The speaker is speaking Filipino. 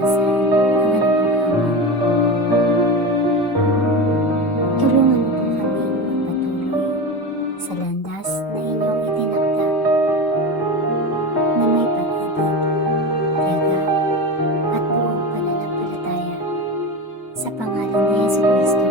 malagpasan ang anumang hamon. Tulungan mo po kaming magpatuloy sa landas na inyong itinakda na may pag-ibig, tiyaga at buong pananampalataya. Sa pangalan ni Jesucristo.